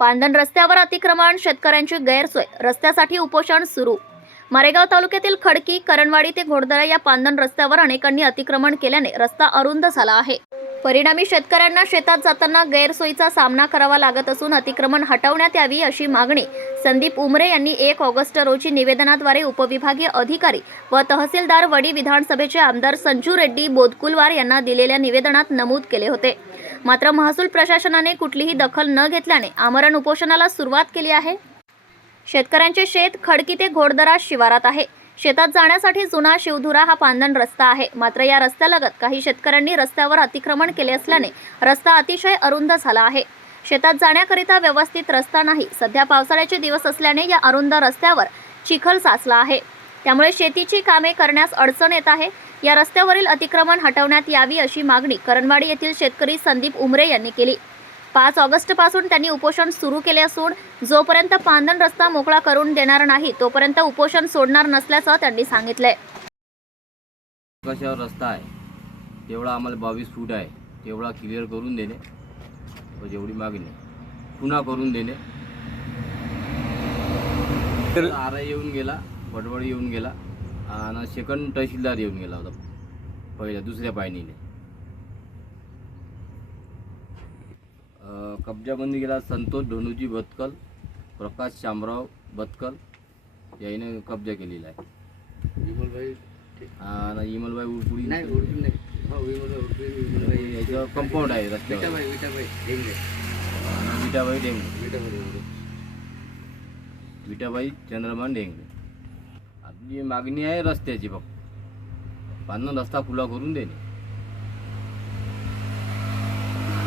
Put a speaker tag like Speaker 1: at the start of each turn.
Speaker 1: पांधन रस्त्यावर अतिक्रमण शेतकऱ्यांची गैरसोय रस्त्यासाठी उपोषण सुरू. मारेगाव तालुक्यातील खडकी करणवाडी ते घोडदरा या पांधन रस्त्यावर अनेकांनी अतिक्रमण केल्याने रस्ता अरुंद झाला आहे. परिणामी शेतकऱ्यांना शेतात जाताना गैरसोयीचा सामना करावा लागत असून अतिक्रमण हटवण्यात यावी अशी मागणी संदीप उमरे यांनी एक ऑगस्ट रोजी निवेदनाद्वारे उपविभागीय अधिकारी व तहसीलदार वडी विधानसभेचे आमदार संजू रेड्डी बोदकुलवार यांना दिलेल्या निवेदनात नमूद केले होते. मात्र महसूल प्रशासनाने कुठलीही दखल न घेतल्याने आमरण उपोषणाला सुरुवात केली आहे. शेतकऱ्यांचे शेत खडकी ते घोडदरा शिवारात आहे. शेतात जाण्यासाठी जुना शिवधुरा हा पांदण रस्ता आहे. मात्र या रस्त्यालगत काही शेतकऱ्यांनी रस्त्यावर अतिक्रमण केले असल्याने रस्ता अतिशय अरुंद झाला आहे. शेतात जाण्याकरिता व्यवस्थित रस्ता नाही. सध्या पावसाळ्याचे दिवस असल्याने या अरुंद रस्त्यावर चिखल साचला आहे. त्यामुळे शेतीची कामे करण्यास अडचण येत आहे. या रस्त्यावरील अतिक्रमण हटवण्यात यावी अशी मागणी करणवाडी येथील शेतकरी संदीप उमरे यांनी केली. पाच ऑगस्टपासून त्यांनी उपोषण सुरू केले असून जोपर्यंत पांदण रस्ता मोकळा करून देणार नाही तोपर्यंत उपोषण सोडणार नसल्याचं त्यांनी सांगितलंय.
Speaker 2: कशावर रस्ता आहे? तेवढा आम्हाला बावीस फूट आहे. तेवढा क्लिअर करून देणे. व जेवढी मागणी पुन्हा करून देणे. आर येऊन गेला वडवड येऊन गेला आणि सेकंड तहसीलदार येऊन गेला होता. पहिल्या दुसऱ्या पायनीने कब्जाबंदी गेला संतोष धनुजी बतकल प्रकाश शामराव बतकल याने कब्जा केलेला आहे.
Speaker 3: विमलभाई
Speaker 2: आणि इमलबाई
Speaker 3: नाही उडून नाही. हो विमलभाई उडून विमलभाई
Speaker 2: याचं कंपाऊंड आहे रस्त्यावर.
Speaker 3: विटाबाई विटाबाई
Speaker 2: विटाबाई डेंगरे
Speaker 3: विटाबाई डेंगे
Speaker 2: विटाबाई चंद्रमान डेंगरे आपली मागणी आहे रस्त्याची फक्त. बांधून रस्ता खुला करून देणे.